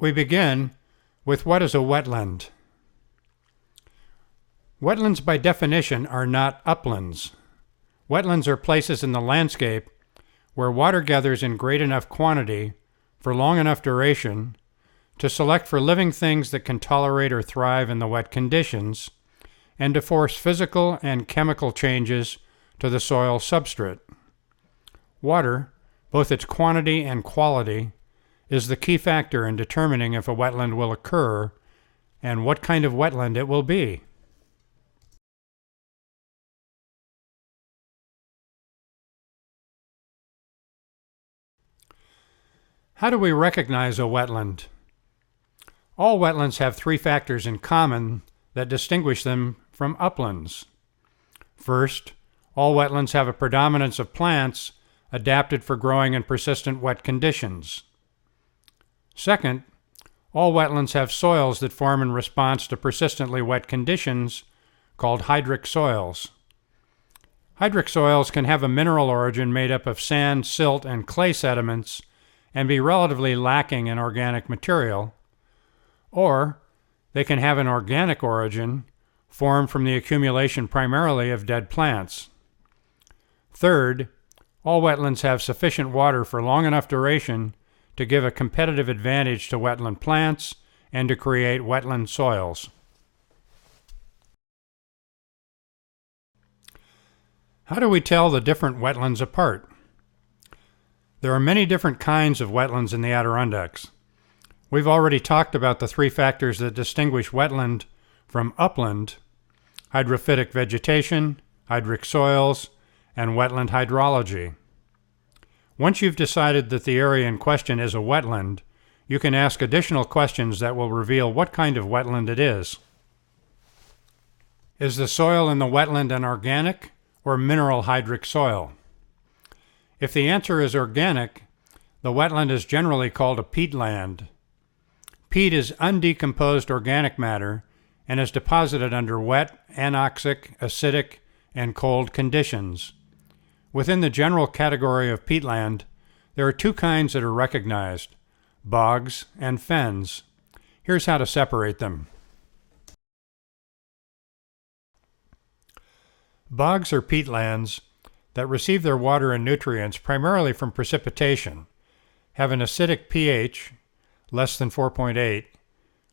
We begin with what is a wetland. Wetlands by definition are not uplands. Wetlands are places in the landscape where water gathers in great enough quantity for long enough duration to select for living things that can tolerate or thrive in the wet conditions and to force physical and chemical changes to the soil substrate. Water, both its quantity and quality, is the key factor in determining if a wetland will occur and what kind of wetland it will be. How do we recognize a wetland? All wetlands have three factors in common that distinguish them from uplands. First, all wetlands have a predominance of plants adapted for growing in persistent wet conditions. Second, all wetlands have soils that form in response to persistently wet conditions called hydric soils. Hydric soils can have a mineral origin made up of sand, silt, and clay sediments and be relatively lacking in organic material, or they can have an organic origin formed from the accumulation primarily of dead plants. Third, all wetlands have sufficient water for long enough duration to give a competitive advantage to wetland plants and to create wetland soils. How do we tell the different wetlands apart? There are many different kinds of wetlands in the Adirondacks. We've already talked about the three factors that distinguish wetland from upland: hydrophytic vegetation, hydric soils, and wetland hydrology. Once you've decided that the area in question is a wetland, you can ask additional questions that will reveal what kind of wetland it is. Is the soil in the wetland an organic or mineral hydric soil? If the answer is organic, the wetland is generally called a peatland. Peat is undecomposed organic matter and is deposited under wet, anoxic, acidic, and cold conditions. Within the general category of peatland, there are two kinds that are recognized: bogs and fens. Here's how to separate them. Bogs are peatlands that receive their water and nutrients primarily from precipitation, have an acidic pH, less than 4.8,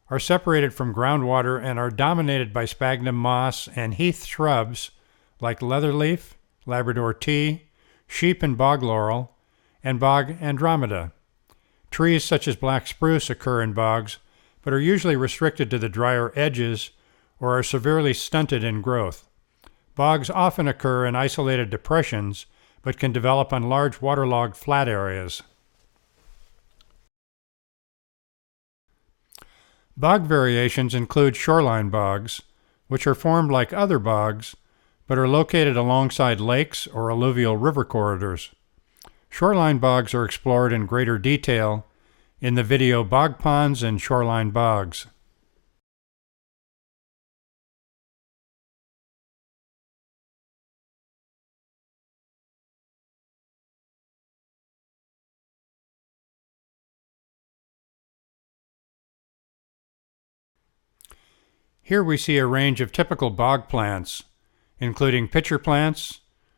are separated from groundwater, and are dominated by sphagnum moss and heath shrubs like leatherleaf, Labrador tea, sheep and bog laurel, and bog andromeda. Trees such as black spruce occur in bogs, but are usually restricted to the drier edges or are severely stunted in growth. Bogs often occur in isolated depressions, but can develop on large waterlogged flat areas. Bog variations include shoreline bogs, which are formed like other bogs, but are located alongside lakes or alluvial river corridors. Shoreline bogs are explored in greater detail in the video Bog Ponds and Shoreline Bogs. Here we see a range of typical bog plants, including pitcher plants,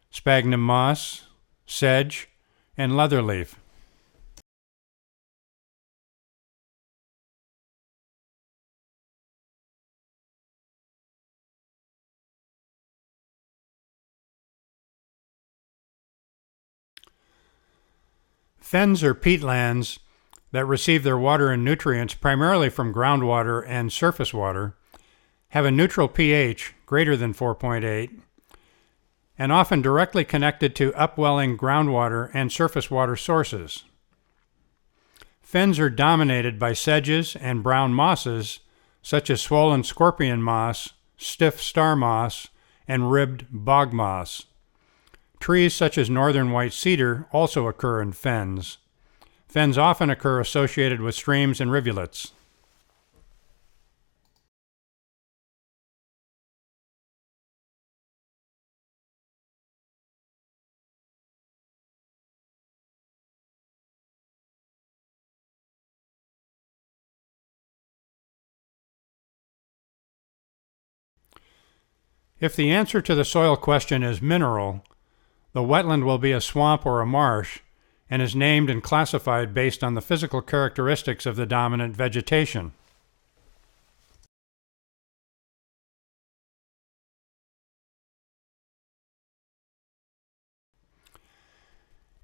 sphagnum moss, sedge, and leatherleaf. Fens are peatlands that receive their water and nutrients primarily from groundwater and surface water, have a neutral pH greater than 4.8, and often directly connected to upwelling groundwater and surface water sources. Fens are dominated by sedges and brown mosses such as swollen scorpion moss, stiff star moss, and ribbed bog moss. Trees such as northern white cedar also occur in fens. Fens often occur associated with streams and rivulets. If the answer to the soil question is mineral, the wetland will be a swamp or a marsh and is named and classified based on the physical characteristics of the dominant vegetation.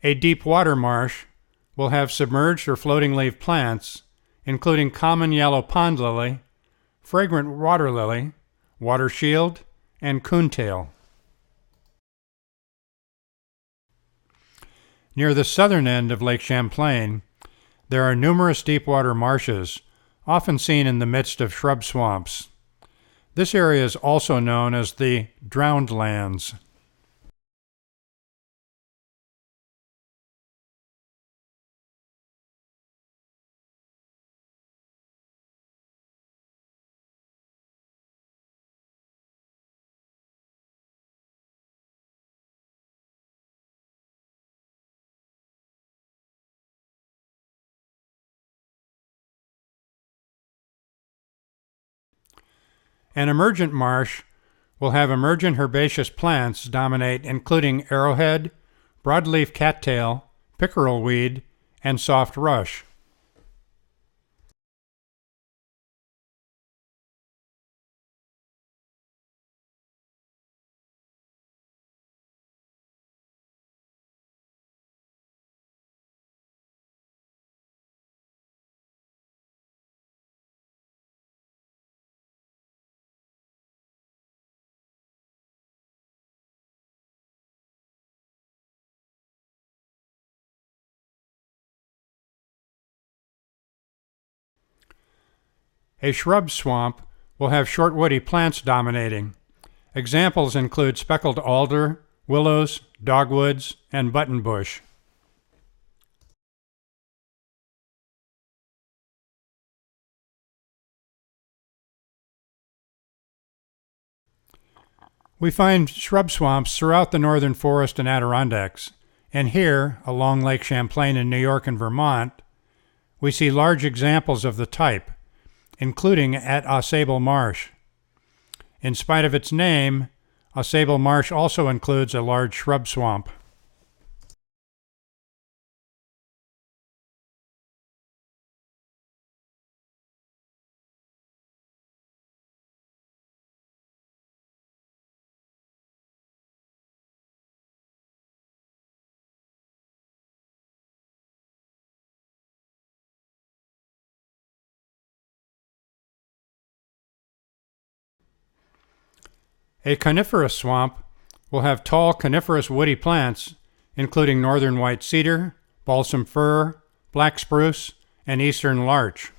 A deep water marsh will have submerged or floating leaf plants, including common yellow pond lily, fragrant water lily, water shield, and coontail. Near the southern end of Lake Champlain, there are numerous deep water marshes, often seen in the midst of shrub swamps. This area is also known as the drowned lands. An emergent marsh will have emergent herbaceous plants dominate, including arrowhead, broadleaf cattail, pickerel weed, and soft rush. A shrub swamp will have short woody plants dominating. Examples include speckled alder, willows, dogwoods, and buttonbush. We find shrub swamps throughout the northern forest and Adirondacks, and here, along Lake Champlain in New York and Vermont, we see large examples of the type, including at Au Sable Marsh. In spite of its name, Au Sable Marsh also includes a large shrub swamp. A coniferous swamp will have tall coniferous woody plants, including northern white cedar, balsam fir, black spruce, and eastern larch.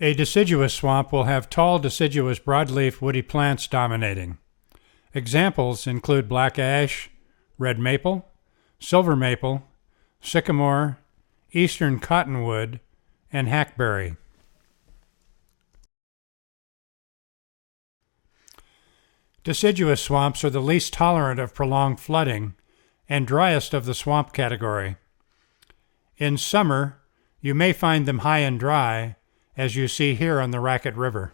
A deciduous swamp will have tall deciduous broadleaf woody plants dominating. Examples include black ash, red maple, silver maple, sycamore, eastern cottonwood, and hackberry. Deciduous swamps are the least tolerant of prolonged flooding and driest of the swamp category. In summer, you may find them high and dry, as you see here on the Racket River.